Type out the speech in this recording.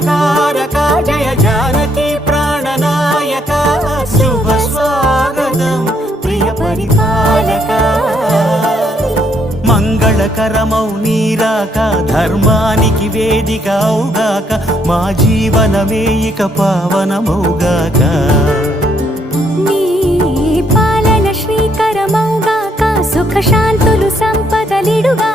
మంగళకారక జయ జానకి ప్రాణనాయక శుభ స్వాగతం ప్రియ పరిపాలక మంగళకరమౌ నీరాక ధర్మానికి వేదిక అవుగాక మా జీవనమే ఇక పావనమౌగాక నీ పాలన శ్రీకరమౌగాక సుఖ శాంతులు సంపదలిడుగా